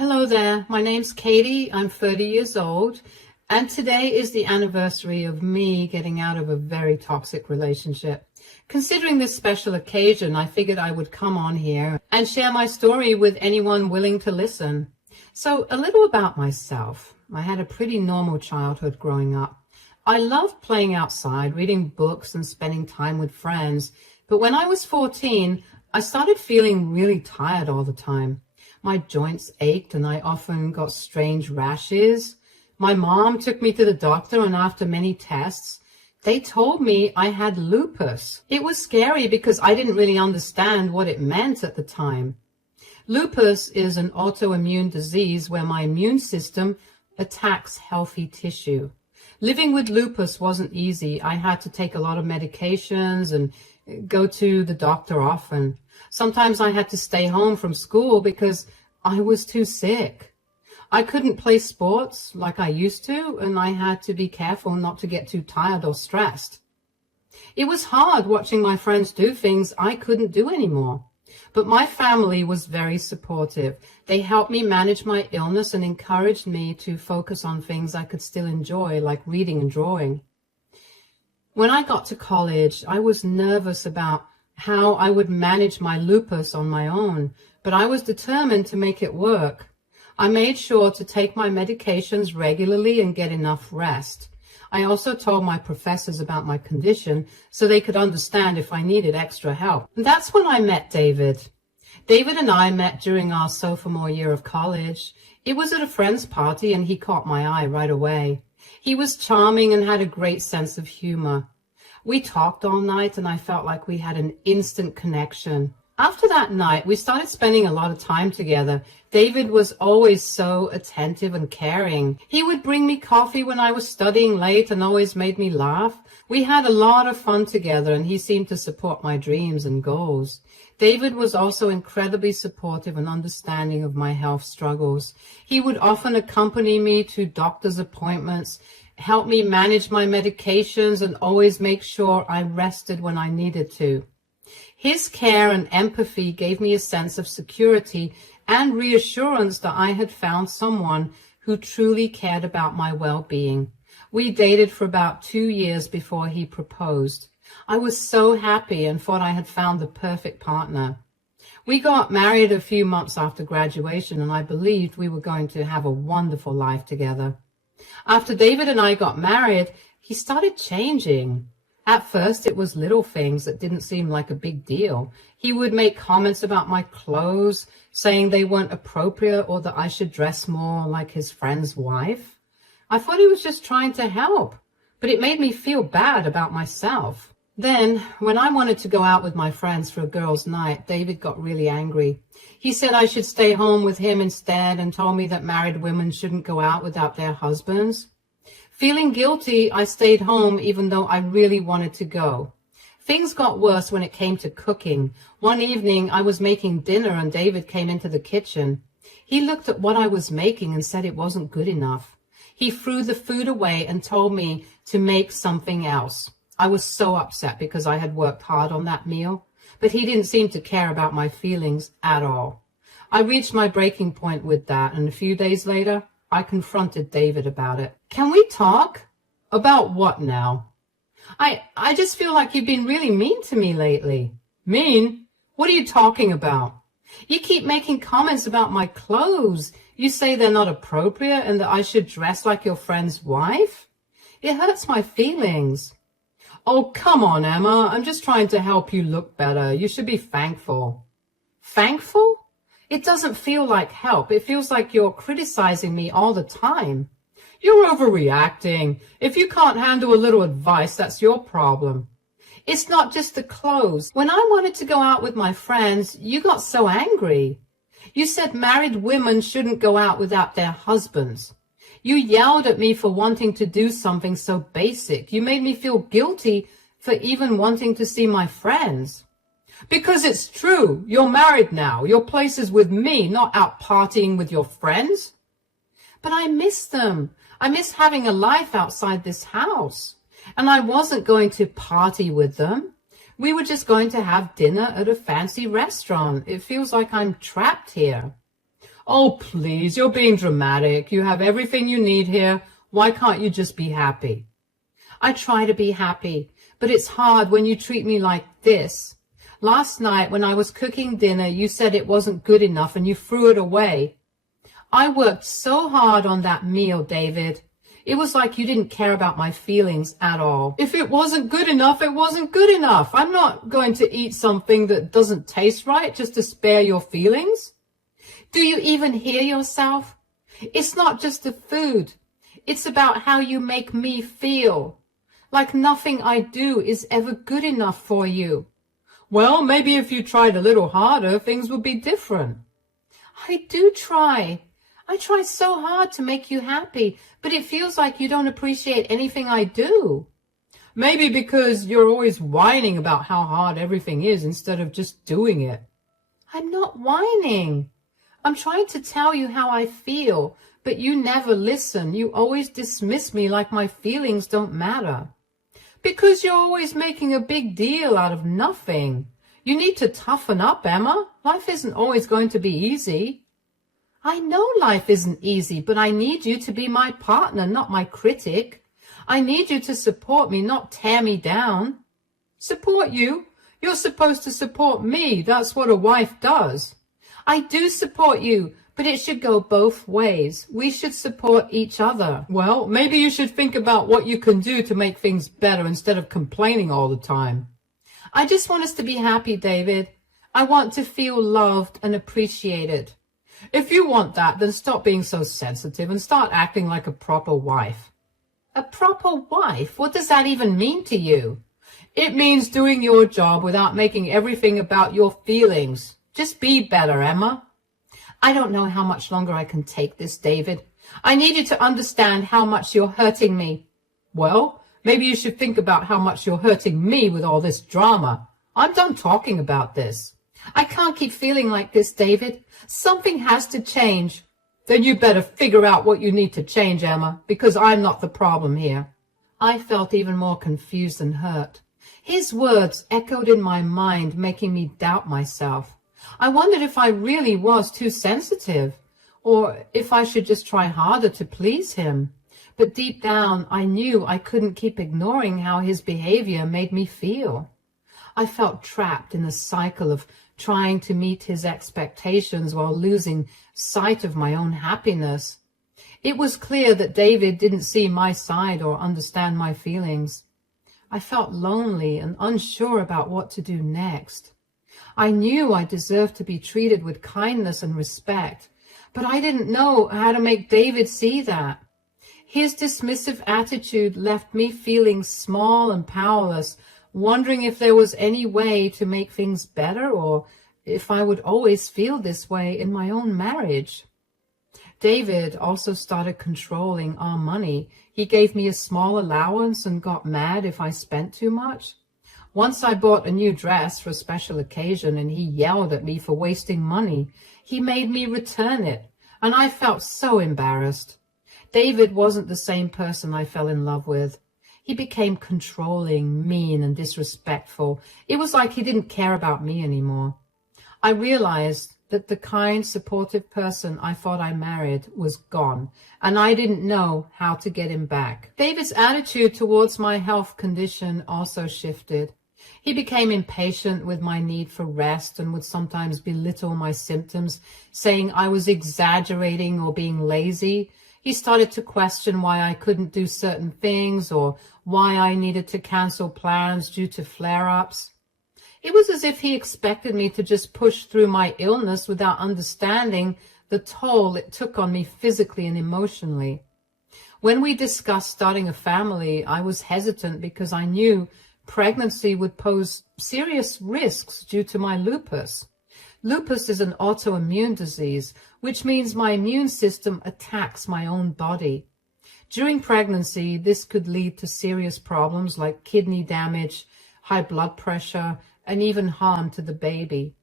Hello there, my name's Katie, I'm 30 years old, and today is the anniversary of me getting out of a very toxic relationship. Considering this special occasion, I figured I would come on here and share my story with anyone willing to listen. So a little about myself. I had a pretty normal childhood growing up. I loved playing outside, reading books and spending time with friends, but when I was 14, I started feeling really tired all the time. My joints ached and I often got strange rashes. My mom took me to the doctor, and after many tests, they told me I had lupus. It was scary because I didn't really understand what it meant at the time. Lupus is an autoimmune disease where my immune system attacks healthy tissue. Living with lupus wasn't easy. I had to take a lot of medications and go to the doctor often. Sometimes I had to stay home from school because I was too sick. I couldn't play sports like I used to, and I had to be careful not to get too tired or stressed. It was hard watching my friends do things I couldn't do anymore. But my family was very supportive. They helped me manage my illness and encouraged me to focus on things I could still enjoy, like reading and drawing. When I got to college, I was nervous about how I would manage my lupus on my own, but I was determined to make it work. I made sure to take my medications regularly and get enough rest. I also told my professors about my condition so they could understand if I needed extra help. And that's when I met David. David and I met during our sophomore year of college. It was at a friend's party and he caught my eye right away. He was charming and had a great sense of humor. We talked all night and I felt like we had an instant connection. After that night, we started spending a lot of time together. David was always so attentive and caring. He would bring me coffee when I was studying late and always made me laugh. We had a lot of fun together and he seemed to support my dreams and goals. David was also incredibly supportive and understanding of my health struggles. He would often accompany me to doctor's appointments, help me manage my medications, and always make sure I rested when I needed to. His care and empathy gave me a sense of security and reassurance that I had found someone who truly cared about my well-being. We dated for about 2 years before he proposed. I was so happy and thought I had found the perfect partner. We got married a few months after graduation, and I believed we were going to have a wonderful life together. After David and I got married, he started changing. At first, it was little things that didn't seem like a big deal. He would make comments about my clothes, saying they weren't appropriate or that I should dress more like his friend's wife. I thought he was just trying to help, but it made me feel bad about myself. Then, when I wanted to go out with my friends for a girls' night, David got really angry. He said I should stay home with him instead and told me that married women shouldn't go out without their husbands. Feeling guilty, I stayed home even though I really wanted to go. Things got worse when it came to cooking. One evening, I was making dinner and David came into the kitchen. He looked at what I was making and said it wasn't good enough. He threw the food away and told me to make something else. I was so upset because I had worked hard on that meal, but he didn't seem to care about my feelings at all. I reached my breaking point with that, and a few days later, I confronted David about it. Can we talk? About what now? I just feel like you've been really mean to me lately. Mean? What are you talking about? You keep making comments about my clothes. You say they're not appropriate and that I should dress like your friend's wife. It hurts my feelings. Oh, come on, Emma. I'm just trying to help you look better. You should be thankful. Thankful? It doesn't feel like help. It feels like you're criticizing me all the time. You're overreacting. If you can't handle a little advice, that's your problem. It's not just the clothes. When I wanted to go out with my friends, you got so angry. You said married women shouldn't go out without their husbands. You yelled at me for wanting to do something so basic. You made me feel guilty for even wanting to see my friends. Because it's true. You're married now. Your place is with me, not out partying with your friends. But I miss them. I miss having a life outside this house. And I wasn't going to party with them. We were just going to have dinner at a fancy restaurant. It feels like I'm trapped here. Oh, please, you're being dramatic. You have everything you need here. Why can't you just be happy? I try to be happy, but it's hard when you treat me like this. Last night when I was cooking dinner, you said it wasn't good enough and you threw it away. I worked so hard on that meal, David. It was like you didn't care about my feelings at all. If it wasn't good enough, it wasn't good enough. I'm not going to eat something that doesn't taste right just to spare your feelings. Do you even hear yourself? It's not just the food. It's about how you make me feel. Like nothing I do is ever good enough for you. Well, maybe if you tried a little harder, things would be different. I do try. I try so hard to make you happy, but it feels like you don't appreciate anything I do. Maybe because you're always whining about how hard everything is instead of just doing it. I'm not whining. I'm trying to tell you how I feel, but you never listen. You always dismiss me like my feelings don't matter. Because you're always making a big deal out of nothing. You need to toughen up, Emma. Life isn't always going to be easy. I know life isn't easy, but I need you to be my partner, not my critic. I need you to support me, not tear me down. Support you? You're supposed to support me. That's what a wife does. I do support you, but it should go both ways. We should support each other. Well, maybe you should think about what you can do to make things better instead of complaining all the time. I just want us to be happy, David. I want to feel loved and appreciated. If you want that, then stop being so sensitive and start acting like a proper wife. A proper wife? What does that even mean to you? It means doing your job without making everything about your feelings. Just be better, Emma. I don't know how much longer I can take this, David. I need you to understand how much you're hurting me. Well, maybe you should think about how much you're hurting me with all this drama. I'm done talking about this. I can't keep feeling like this, David. Something has to change. Then you better figure out what you need to change, Emma, because I'm not the problem here. I felt even more confused and hurt. His words echoed in my mind, making me doubt myself. I wondered if I really was too sensitive, or if I should just try harder to please him. But deep down, I knew I couldn't keep ignoring how his behavior made me feel. I felt trapped in a cycle of trying to meet his expectations while losing sight of my own happiness. It was clear that David didn't see my side or understand my feelings. I felt lonely and unsure about what to do next. I knew I deserved to be treated with kindness and respect, but I didn't know how to make David see that. His dismissive attitude left me feeling small and powerless, wondering if there was any way to make things better or if I would always feel this way in my own marriage. David also started controlling our money. He gave me a small allowance and got mad if I spent too much. Once I bought a new dress for a special occasion and he yelled at me for wasting money. He made me return it, and I felt so embarrassed. David wasn't the same person I fell in love with. He became controlling, mean, and disrespectful. It was like he didn't care about me anymore. I realized that the kind, supportive person I thought I married was gone, and I didn't know how to get him back. David's attitude towards my health condition also shifted. He became impatient with my need for rest and would sometimes belittle my symptoms, saying I was exaggerating or being lazy. He started to question why I couldn't do certain things or why I needed to cancel plans due to flare-ups. It was as if he expected me to just push through my illness without understanding the toll it took on me physically and emotionally. When we discussed starting a family, I was hesitant because I knew pregnancy would pose serious risks due to my lupus. Lupus is an autoimmune disease, which means my immune system attacks my own body. During pregnancy, this could lead to serious problems like kidney damage, high blood pressure, and even harm to the baby.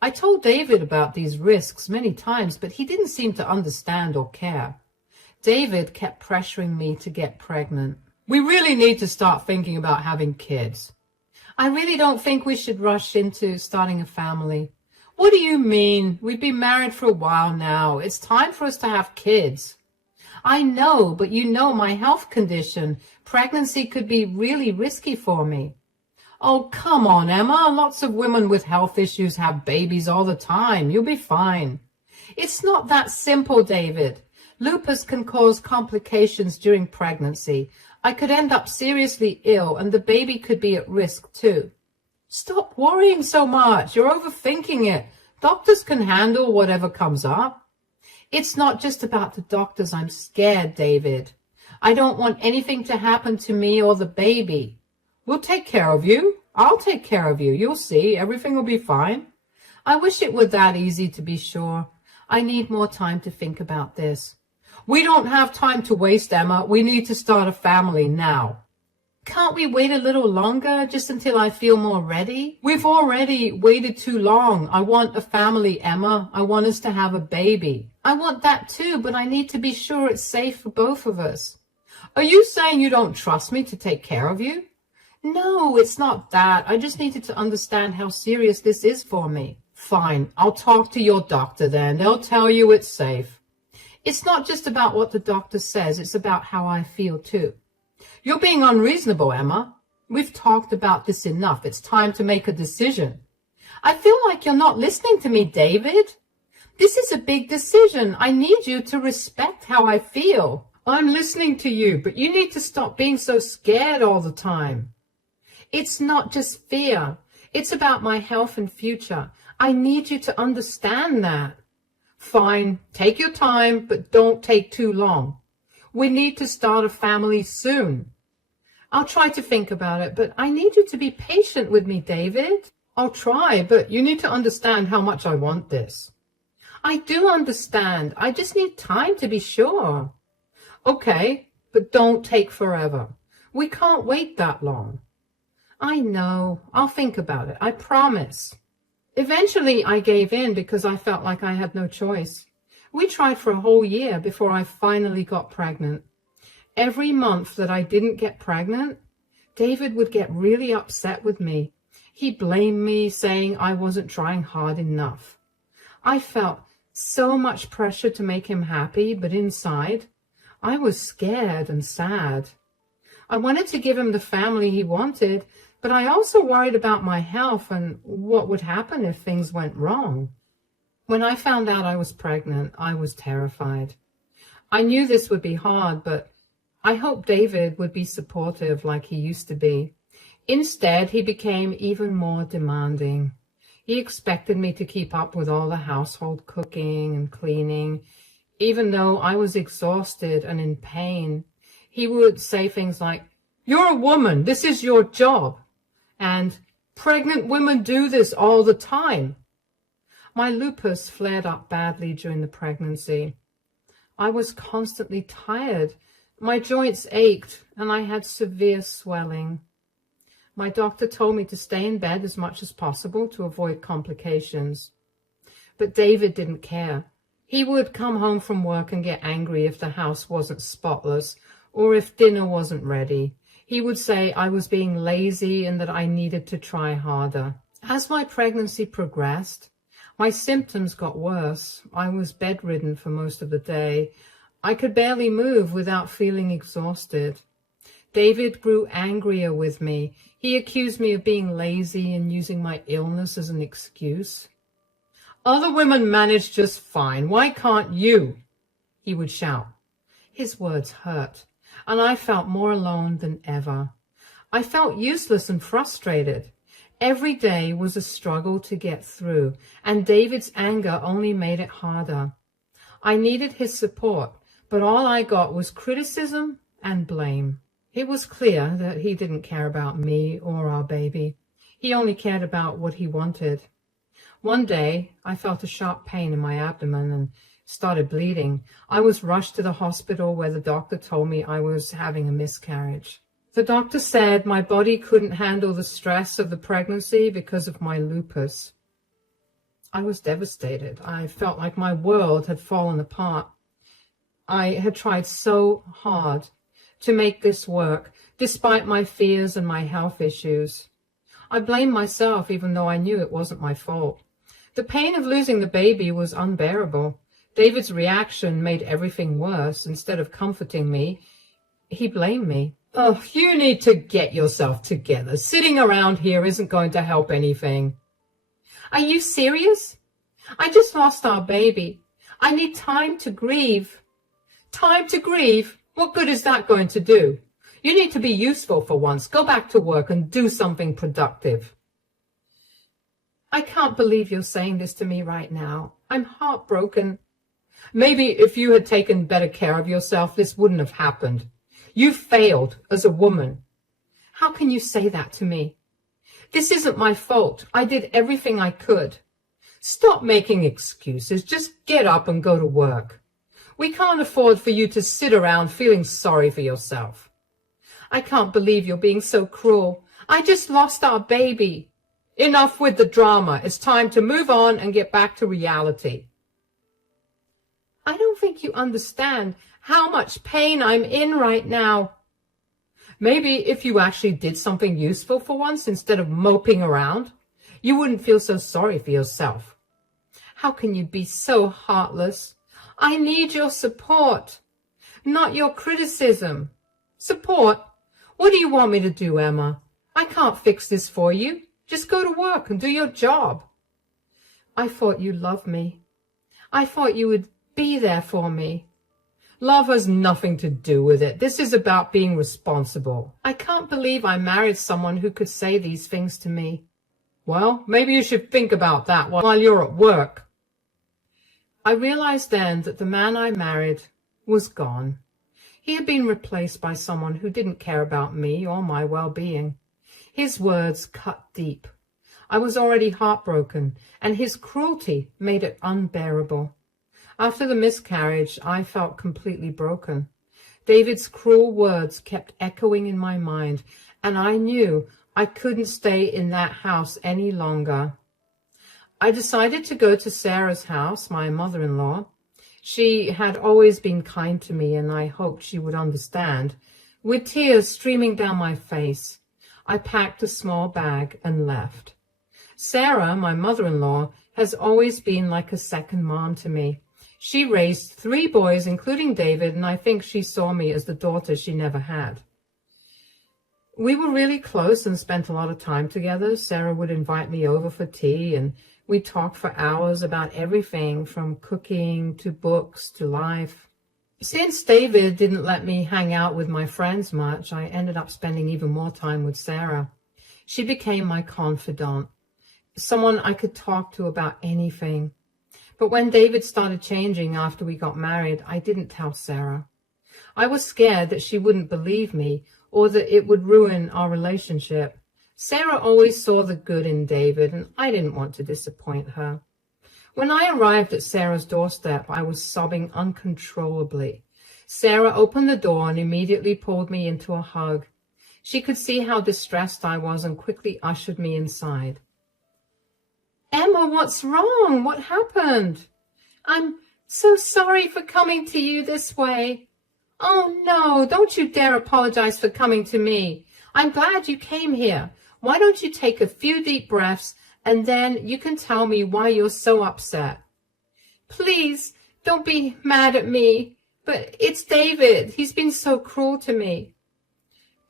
I told David about these risks many times, but he didn't seem to understand or care. David kept pressuring me to get pregnant. We really need to start thinking about having kids. I really don't think we should rush into starting a family. What do you mean? We've been married for a while now. It's time for us to have kids. I know, but you know my health condition. Pregnancy could be really risky for me. Oh, come on, Emma. Lots of women with health issues have babies all the time. You'll be fine. It's not that simple, David. Lupus can cause complications during pregnancy. I could end up seriously ill, and the baby could be at risk too. Stop worrying so much. You're overthinking it. Doctors can handle whatever comes up. It's not just about the doctors. I'm scared, David. I don't want anything to happen to me or the baby. We'll take care of you. I'll take care of you. You'll see. Everything will be fine. I wish it were that easy, to be sure. I need more time to think about this. We don't have time to waste, Emma. We need to start a family now. Can't we wait a little longer, just until I feel more ready? We've already waited too long. I want a family, Emma. I want us to have a baby. I want that too, but I need to be sure it's safe for both of us. Are you saying you don't trust me to take care of you? No, it's not that. I just needed to understand how serious this is for me. Fine, I'll talk to your doctor then. They'll tell you it's safe. It's not just about what the doctor says. It's about how I feel too. You're being unreasonable, Emma. We've talked about this enough. It's time to make a decision. I feel like you're not listening to me, David. This is a big decision. I need you to respect how I feel. I'm listening to you, but you need to stop being so scared all the time. It's not just fear. It's about my health and future. I need you to understand that. Fine, take your time, but don't take too long. We need to start a family soon. I'll try to think about it, but I need you to be patient with me, David. I'll try, but you need to understand how much I want this. I do understand. I just need time to be sure. Okay, but don't take forever. We can't wait that long. I know. I'll think about it. I promise. Eventually, I gave in because I felt like I had no choice. We tried for a whole year before I finally got pregnant. Every month that I didn't get pregnant, David would get really upset with me. He blamed me, saying I wasn't trying hard enough. I felt so much pressure to make him happy, but inside, I was scared and sad. I wanted to give him the family he wanted, but I also worried about my health and what would happen if things went wrong. When I found out I was pregnant, I was terrified. I knew this would be hard, but I hoped David would be supportive like he used to be. Instead, he became even more demanding. He expected me to keep up with all the household cooking and cleaning. Even though I was exhausted and in pain, he would say things like, "You're a woman, this is your job," and "Pregnant women do this all the time." My lupus flared up badly during the pregnancy. I was constantly tired. My joints ached, and I had severe swelling. My doctor told me to stay in bed as much as possible to avoid complications. But David didn't care. He would come home from work and get angry if the house wasn't spotless or if dinner wasn't ready. He would say I was being lazy and that I needed to try harder. As my pregnancy progressed, my symptoms got worse. I was bedridden for most of the day. I could barely move without feeling exhausted. David grew angrier with me. He accused me of being lazy and using my illness as an excuse. "Other women manage just fine. Why can't you?" he would shout. His words hurt, and I felt more alone than ever. I felt useless and frustrated. Every day was a struggle to get through, and David's anger only made it harder. I needed his support, but all I got was criticism and blame. It was clear that he didn't care about me or our baby. He only cared about what he wanted. One day, I felt a sharp pain in my abdomen and started bleeding. I was rushed to the hospital where the doctor told me I was having a miscarriage. The doctor said my body couldn't handle the stress of the pregnancy because of my lupus. I was devastated. I felt like my world had fallen apart. I had tried so hard to make this work, despite my fears and my health issues. I blamed myself, even though I knew it wasn't my fault. The pain of losing the baby was unbearable. David's reaction made everything worse. Instead of comforting me, he blamed me. Oh, you need to get yourself together. Sitting around here isn't going to help anything. Are you serious? I just lost our baby. I need time to grieve. Time to grieve? What good is that going to do? You need to be useful for once. Go back to work and do something productive. I can't believe you're saying this to me right now. I'm heartbroken. Maybe if you had taken better care of yourself, this wouldn't have happened. You failed as a woman. How can you say that to me? This isn't my fault. I did everything I could. Stop making excuses. Just get up and go to work. We can't afford for you to sit around feeling sorry for yourself. I can't believe you're being so cruel. I just lost our baby. Enough with the drama. It's time to move on and get back to reality. I don't think you understand how much pain I'm in right now. Maybe if you actually did something useful for once instead of moping around, you wouldn't feel so sorry for yourself. How can you be so heartless? I need your support, not your criticism. Support? What do you want me to do, Emma? I can't fix this for you. Just go to work and do your job. I thought you loved me. I thought you would be there for me. Love has nothing to do with it. This is about being responsible. I can't believe I married someone who could say these things to me. Well, maybe you should think about that while you're at work. I realized then that the man I married was gone. He had been replaced by someone who didn't care about me or my well-being. His words cut deep. I was already heartbroken, and his cruelty made it unbearable. After the miscarriage, I felt completely broken. David's cruel words kept echoing in my mind, and I knew I couldn't stay in that house any longer. I decided to go to Sarah's house, my mother-in-law. She had always been kind to me, and I hoped she would understand. With tears streaming down my face, I packed a small bag and left. Sarah, my mother-in-law, has always been like a second mom to me. She raised 3 boys, including David, and I think she saw me as the daughter she never had. We were really close and spent a lot of time together. Sarah would invite me over for tea, and we'd talk for hours about everything from cooking to books to life. Since David didn't let me hang out with my friends much, I ended up spending even more time with Sarah. She became my confidant, someone I could talk to about anything. But when David started changing after we got married, I didn't tell Sarah. I was scared that she wouldn't believe me or that it would ruin our relationship. Sarah always saw the good in David, and I didn't want to disappoint her. When I arrived at Sarah's doorstep, I was sobbing uncontrollably. Sarah opened the door and immediately pulled me into a hug. She could see how distressed I was and quickly ushered me inside. Emma, what's wrong? What happened? I'm so sorry for coming to you this way. Oh, no, don't you dare apologize for coming to me. I'm glad you came here. Why don't you take a few deep breaths and then you can tell me why you're so upset. Please, don't be mad at me, but it's David. He's been so cruel to me.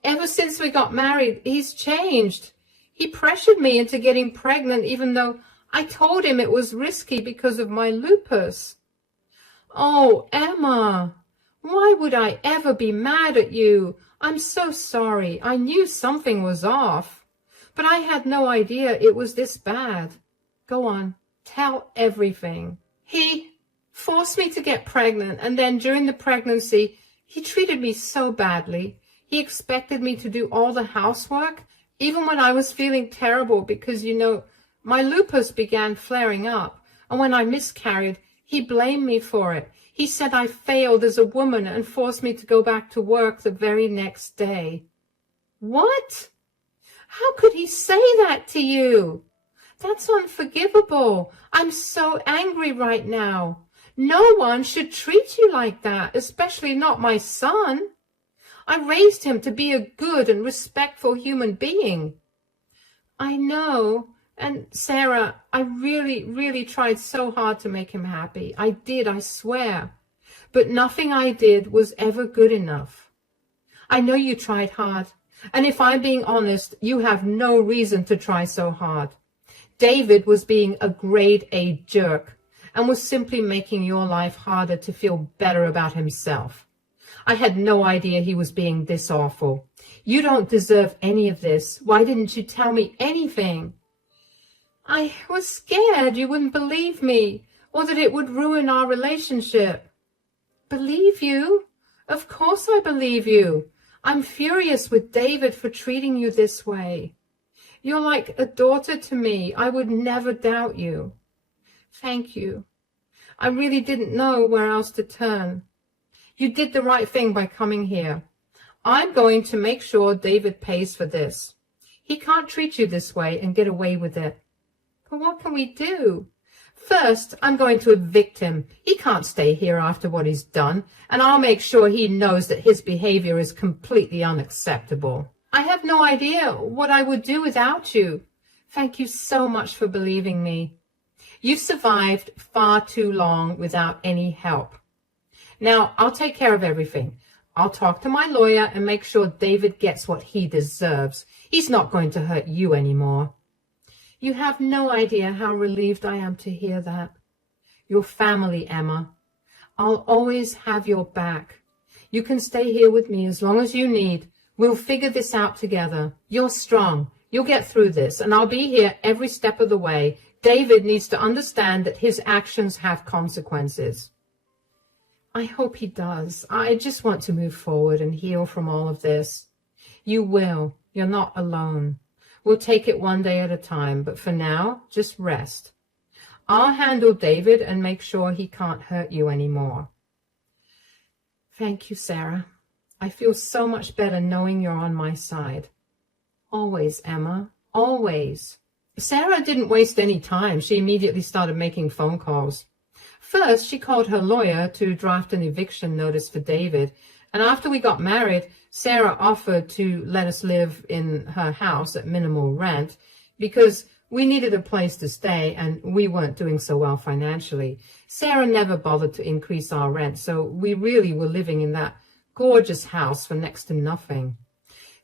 Ever since we got married, he's changed. He pressured me into getting pregnant even though I told him it was risky because of my lupus. Oh, Emma, why would I ever be mad at you? I'm so sorry. I knew something was off, but I had no idea it was this bad. Go on, tell everything. He forced me to get pregnant, and then during the pregnancy, he treated me so badly. He expected me to do all the housework, even when I was feeling terrible because, my lupus began flaring up. And when I miscarried, he blamed me for it. He said I failed as a woman and forced me to go back to work the very next day. What? How could he say that to you? That's unforgivable. I'm so angry right now. No one should treat you like that, especially not my son. I raised him to be a good and respectful human being. I know, And Sarah, I really, really tried so hard to make him happy. I did, I swear. But nothing I did was ever good enough. I know you tried hard. And if I'm being honest, you have no reason to try so hard. David was being a grade A jerk and was simply making your life harder to feel better about himself. I had no idea he was being this awful. You don't deserve any of this. Why didn't you tell me anything? I was scared you wouldn't believe me, or that it would ruin our relationship. Believe you? Of course I believe you. I'm furious with David for treating you this way. You're like a daughter to me. I would never doubt you. Thank you. I really didn't know where else to turn. You did the right thing by coming here. I'm going to make sure David pays for this. He can't treat you this way and get away with it. But what can we do? First, I'm going to evict him. He can't stay here after what he's done, and I'll make sure he knows that his behavior is completely unacceptable. I have no idea what I would do without you. Thank you so much for believing me. You've survived far too long without any help. Now, I'll take care of everything. I'll talk to my lawyer and make sure David gets what he deserves. He's not going to hurt you anymore. You have no idea how relieved I am to hear that. Your family, Emma. I'll always have your back. You can stay here with me as long as you need. We'll figure this out together. You're strong. You'll get through this, and I'll be here every step of the way. David needs to understand that his actions have consequences. I hope he does. I just want to move forward and heal from all of this. You will. You're not alone. We'll take it one day at a time, but for now, just rest. I'll handle David and make sure he can't hurt you anymore. Thank you, Sarah. I feel so much better knowing you're on my side. Always, Emma, always. Sarah didn't waste any time. She immediately started making phone calls. First, she called her lawyer to draft an eviction notice for David, and after we got married, Sarah offered to let us live in her house at minimal rent because we needed a place to stay and we weren't doing so well financially. Sarah never bothered to increase our rent, so we really were living in that gorgeous house for next to nothing.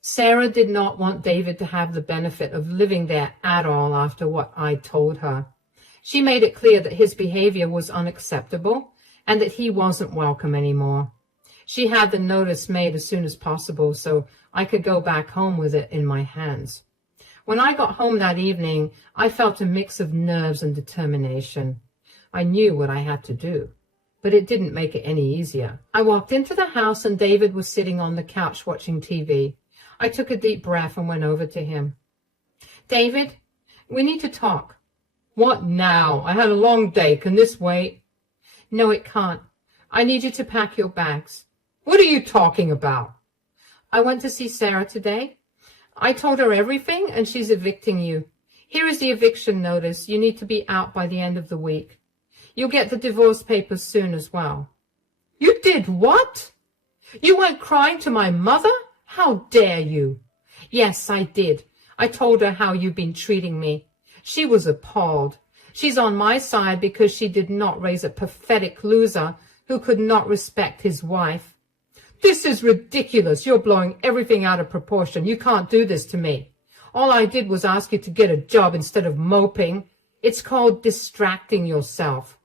Sarah did not want David to have the benefit of living there at all after what I told her. She made it clear that his behavior was unacceptable and that he wasn't welcome anymore. She had the notice made as soon as possible so I could go back home with it in my hands. When I got home that evening, I felt a mix of nerves and determination. I knew what I had to do, but it didn't make it any easier. I walked into the house and David was sitting on the couch watching TV. I took a deep breath and went over to him. David, we need to talk. What now? I had a long day. Can this wait? No, it can't. I need you to pack your bags. What are you talking about? I went to see Sarah today. I told her everything and she's evicting you. Here is the eviction notice. You need to be out by the end of the week. You'll get the divorce papers soon as well. You did what? You went crying to my mother? How dare you? Yes, I did. I told her how you've been treating me. She was appalled. She's on my side because she did not raise a pathetic loser who could not respect his wife. This is ridiculous. You're blowing everything out of proportion. You can't do this to me. All I did was ask you to get a job instead of moping. It's called distracting yourself.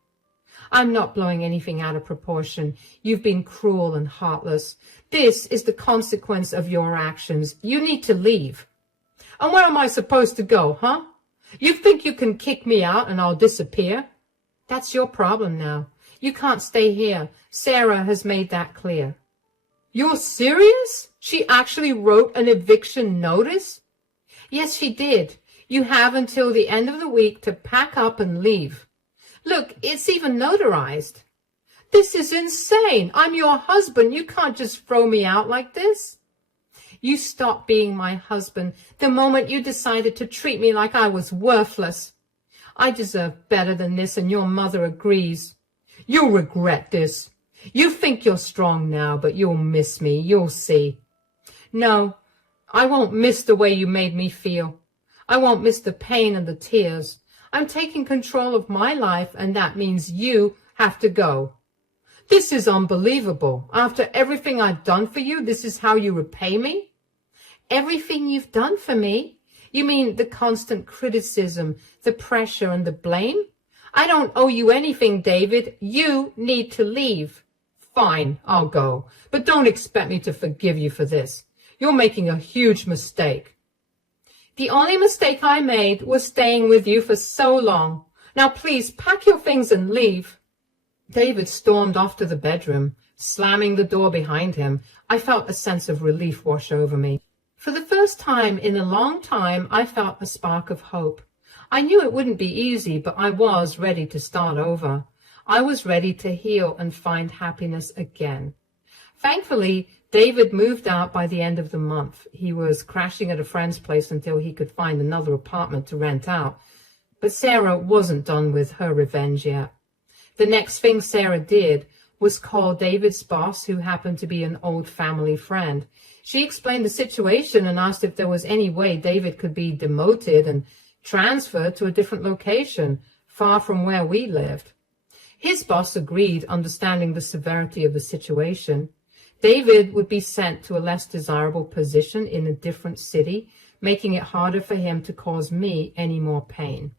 I'm not blowing anything out of proportion. You've been cruel and heartless. This is the consequence of your actions. You need to leave. And where am I supposed to go, huh? You think you can kick me out and I'll disappear? That's your problem now. You can't stay here. Sarah has made that clear. You're serious? She actually wrote an eviction notice? Yes, she did. You have until the end of the week to pack up and leave. Look, it's even notarized. This is insane. I'm your husband. You can't just throw me out like this. You stopped being my husband the moment you decided to treat me like I was worthless. I deserve better than this, and your mother agrees. You'll regret this. You think you're strong now, but you'll miss me. You'll see. No, I won't miss the way you made me feel. I won't miss the pain and the tears. I'm taking control of my life, and that means you have to go. This is unbelievable. After everything I've done for you, this is how you repay me? Everything you've done for me? You mean the constant criticism, the pressure, and the blame? I don't owe you anything, David. You need to leave. Fine, I'll go. But don't expect me to forgive you for this. You're making a huge mistake. The only mistake I made was staying with you for so long. Now please pack your things and leave. David stormed off to the bedroom, slamming the door behind him. I felt a sense of relief wash over me. For the first time in a long time, I felt a spark of hope. I knew it wouldn't be easy, but I was ready to start over. I was ready to heal and find happiness again. Thankfully, David moved out by the end of the month. He was crashing at a friend's place until he could find another apartment to rent out. But Sarah wasn't done with her revenge yet. The next thing Sarah did was call David's boss, who happened to be an old family friend. She explained the situation and asked if there was any way David could be demoted and transferred to a different location, far from where we lived. His boss agreed, understanding the severity of the situation. David would be sent to a less desirable position in a different city, making it harder for him to cause me any more pain.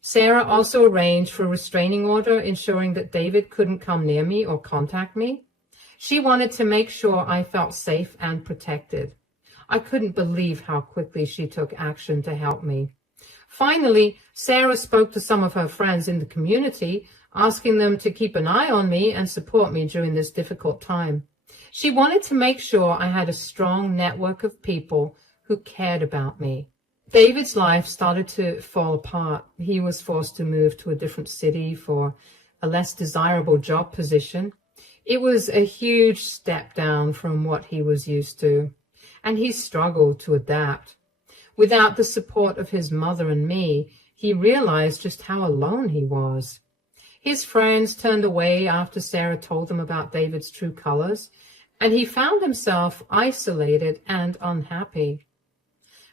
Sarah also arranged for a restraining order, ensuring that David couldn't come near me or contact me. She wanted to make sure I felt safe and protected. I couldn't believe how quickly she took action to help me. Finally, Sarah spoke to some of her friends in the community, asking them to keep an eye on me and support me during this difficult time. She wanted to make sure I had a strong network of people who cared about me. David's life started to fall apart. He was forced to move to a different city for a less desirable job position. It was a huge step down from what he was used to, and he struggled to adapt. Without the support of his mother and me, he realized just how alone he was. His friends turned away after Sarah told them about David's true colors, and he found himself isolated and unhappy.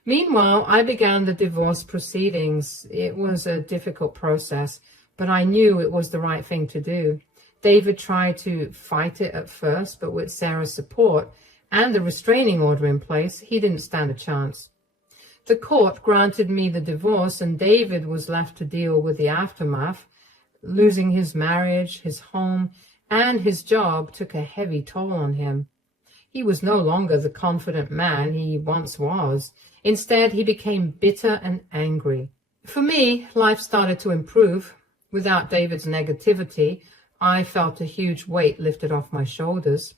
Meanwhile, I began the divorce proceedings. It was a difficult process, but I knew it was the right thing to do. David tried to fight it at first, but with Sarah's support and the restraining order in place, he didn't stand a chance. The court granted me the divorce, and David was left to deal with the aftermath. Losing his marriage, his home, and his job took a heavy toll on him. He was no longer the confident man he once was. Instead, he became bitter and angry. For me, life started to improve. Without David's negativity, I felt a huge weight lifted off my shoulders.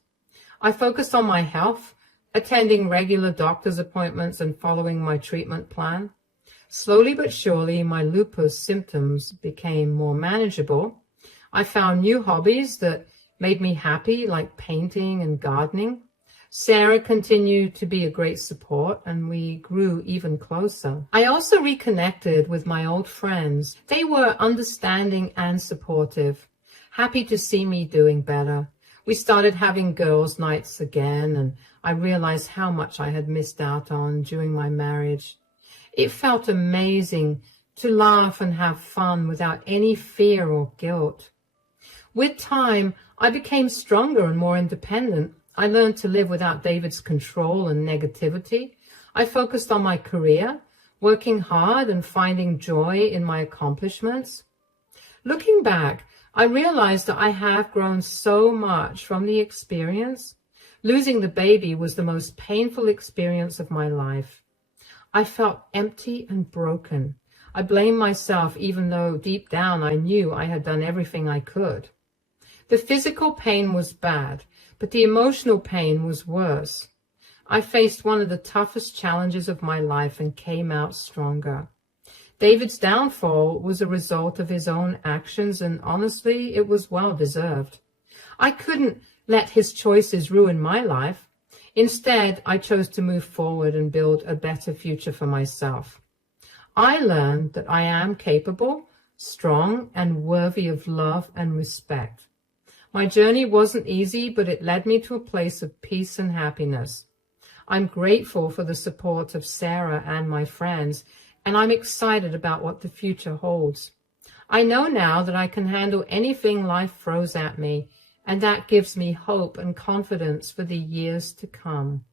I focused on my health, attending regular doctor's appointments and following my treatment plan. Slowly but surely, my lupus symptoms became more manageable. I found new hobbies that made me happy, like painting and gardening. Sarah continued to be a great support, and we grew even closer. I also reconnected with my old friends. They were understanding and supportive, happy to see me doing better. We started having girls' nights again, and I realized how much I had missed out on during my marriage. It felt amazing to laugh and have fun without any fear or guilt. With time, I became stronger and more independent. I learned to live without David's control and negativity. I focused on my career, working hard and finding joy in my accomplishments. Looking back, I realized that I have grown so much from the experience. Losing the baby was the most painful experience of my life. I felt empty and broken. I blamed myself, even though deep down I knew I had done everything I could. The physical pain was bad, but the emotional pain was worse. I faced one of the toughest challenges of my life and came out stronger. David's downfall was a result of his own actions, and honestly, it was well deserved. I couldn't let his choices ruin my life. Instead, I chose to move forward and build a better future for myself. I learned that I am capable, strong, and worthy of love and respect. My journey wasn't easy, but it led me to a place of peace and happiness. I'm grateful for the support of Sarah and my friends, and I'm excited about what the future holds. I know now that I can handle anything life throws at me, and that gives me hope and confidence for the years to come.